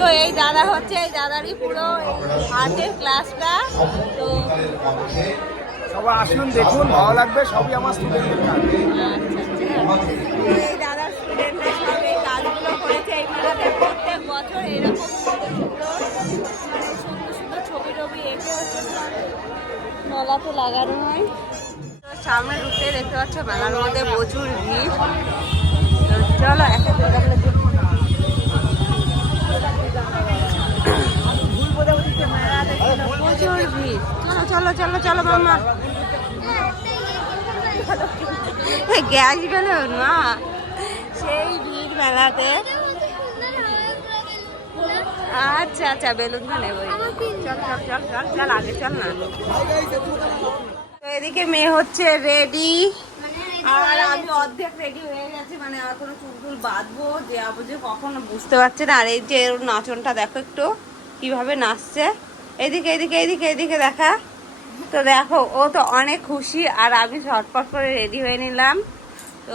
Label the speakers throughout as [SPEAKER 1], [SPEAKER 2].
[SPEAKER 1] তো এই দাদা হচ্ছে এই দাদারই পুরো আর্টের ক্লাসটা তো
[SPEAKER 2] সবাই আসুন দেখুন ভালো লাগবে সবই আমার কাজ।
[SPEAKER 1] আচ্ছা, এই দাদার স্টুডেন্টরা সব এই কাজগুলো করেছে এই মেলাতে প্রত্যেক বছর এরকম সুন্দর সুন্দর মানে সুন্দর সুন্দর ছবি টবি এঁকে হচ্ছে মেলাতে লাগানো হয়। তো সামনে ঢুকতে দেখতে পাচ্ছ মেলার মধ্যে প্রচুর ভিড়। চলো একে দুর্গাপুরে চলো চলো চলো, মামা। গ্যাস বেলুন মা সেই ভিড় মেলাতে আচ্ছা আচ্ছা বেলুন তো নেবই। চল চল চল চল চল, আগে চল না। এদিকে মেয়ে হচ্ছে রেডি আর আমি অর্ধেক রেডি হয়ে গেছি মানে এখনও চুল টুল বাঁধবো, যে আবু যে কখনো বুঝতে পারছে না। আর এই যে নাচনটা দেখো একটু, কীভাবে নাচছে। এদিকে এদিকে এদিকে এদিকে দেখা। তো দেখো ও তো অনেক খুশি আর আমি ঝটপট করে রেডি হয়ে নিলাম। তো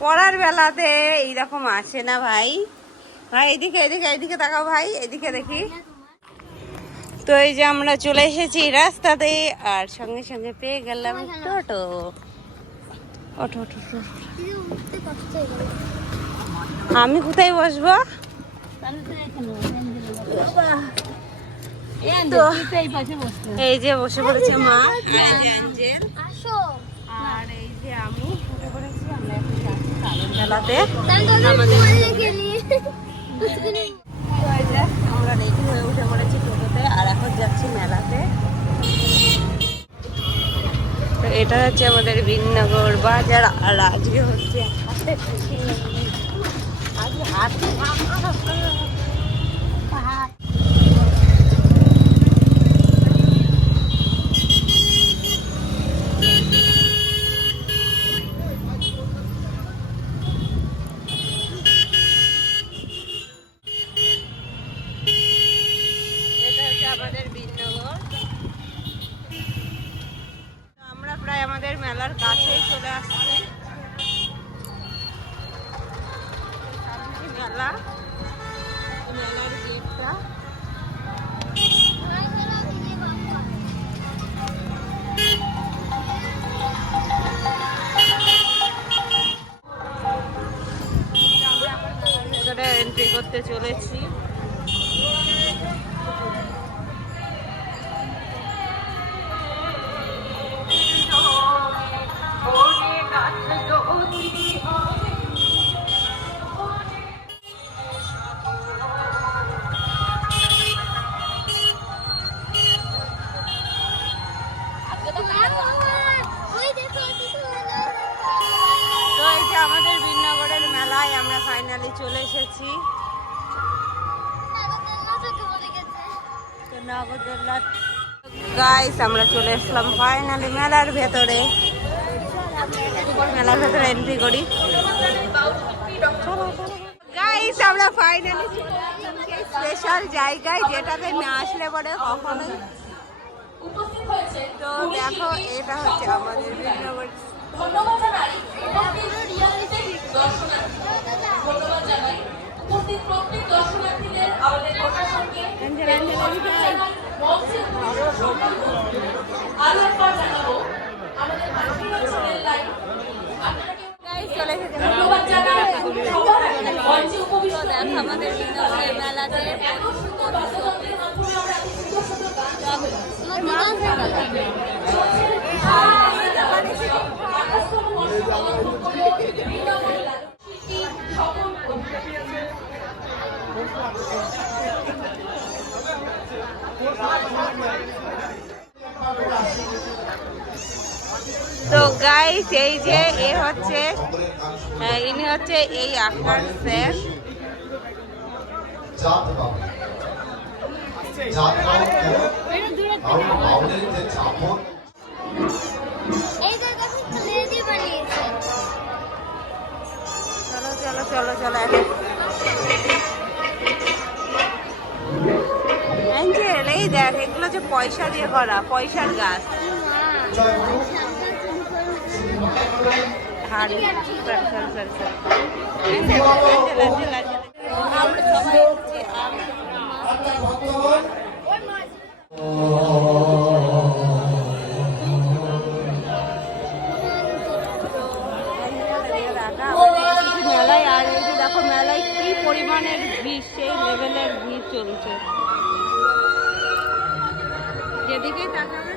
[SPEAKER 1] পড়ার বেলাতে এইরকম আসে না ভাই। ভাই এদিকে এদিকে এদিকে তাকাও ভাই এদিকে দেখি। তো এই যে আমরা চলে এসেছি রাস্তাতে আর সঙ্গে সঙ্গে পেয়ে গেলাম টোটো। ওঠো ওঠো। আমি কোথায় বসবো? তো এই যে বসে পড়েছে মা। আর এই যে আমি পড়েছি আমরা এখন যাচ্ছি কালের মেলাতে। আমাদের আমরা রেডি হয়ে উঠে পড়েছি টোটোতে আর এখন যাচ্ছি মেলাতে। তো এটা হচ্ছে আমাদের বিনগর বাজার আর আজকে হচ্ছে হাতে আজকে হাতে আমাদের মেলার কাছেই চলে আসছি। মেলা। মেলার গেটটা। এন্ট্রি করতে চলেছি। ফাইনালি চলে এসেছি। গাইস আমরা চলে আসলাম ফাইনালি মেলার ভেতরে। মেলার ভেতরে এন্ট্রি করি। গাইস আমরা ফাইনালি স্পেশাল জায়গায় যেটাতে না আসলে পরে কখনোই তো দেখো, এটা হচ্ছে আমাদের
[SPEAKER 3] ধন্যবাদ প্রত্যেক দর্শনার্থীদের আমাদের প্রশাসনকে। মঞ্চে আরও একবার জানাব আমাদের লাইন ধন্যবাদ জানাই। মঞ্চে উপবিষ্ট
[SPEAKER 1] আমাদের মেলাতে
[SPEAKER 3] এত সুন্দর বাদ্যযন্ত্রের মাধ্যমে আমরা এত সুন্দর সুন্দর গান গাবো। আকাশতম বর্ষ
[SPEAKER 1] তো গাইস এই যে এ হচ্ছে হ্যাঁ, ইনি হচ্ছে এই আকার স্যার। চলো চলো চলো চলো দেখ এগুলো যে পয়সা দিয়ে করা পয়সার গাছ। হাড়ি সরি
[SPEAKER 3] যেদিকেই তাকাবে।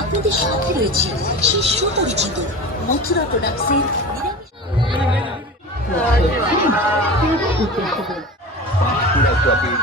[SPEAKER 4] আপনাদের সাথে রয়েছে সেই সুপরিচিত মথুরা প্রোডাক্টসের
[SPEAKER 1] নিরামিষ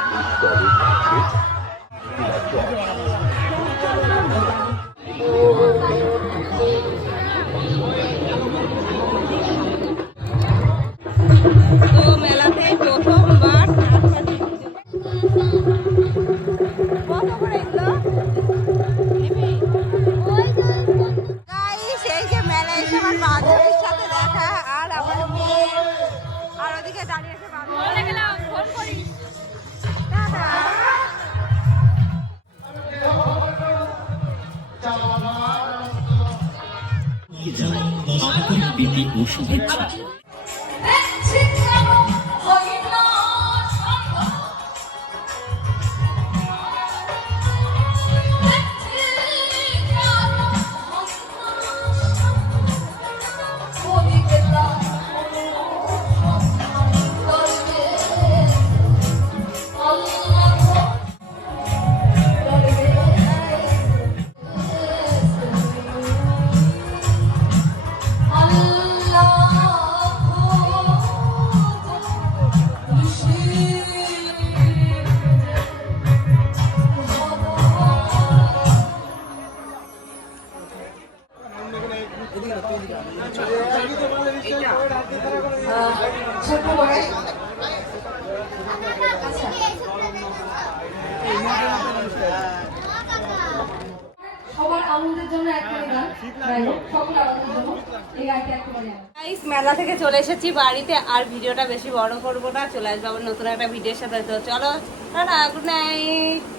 [SPEAKER 3] মিশে মেলা থেকে চলে এসেছি বাড়িতে। আর ভিডিওটা বেশি বড় করব না, চলে আসব আবার নতুন একটা ভিডিওর সাথে। তো চলো গুড নাইট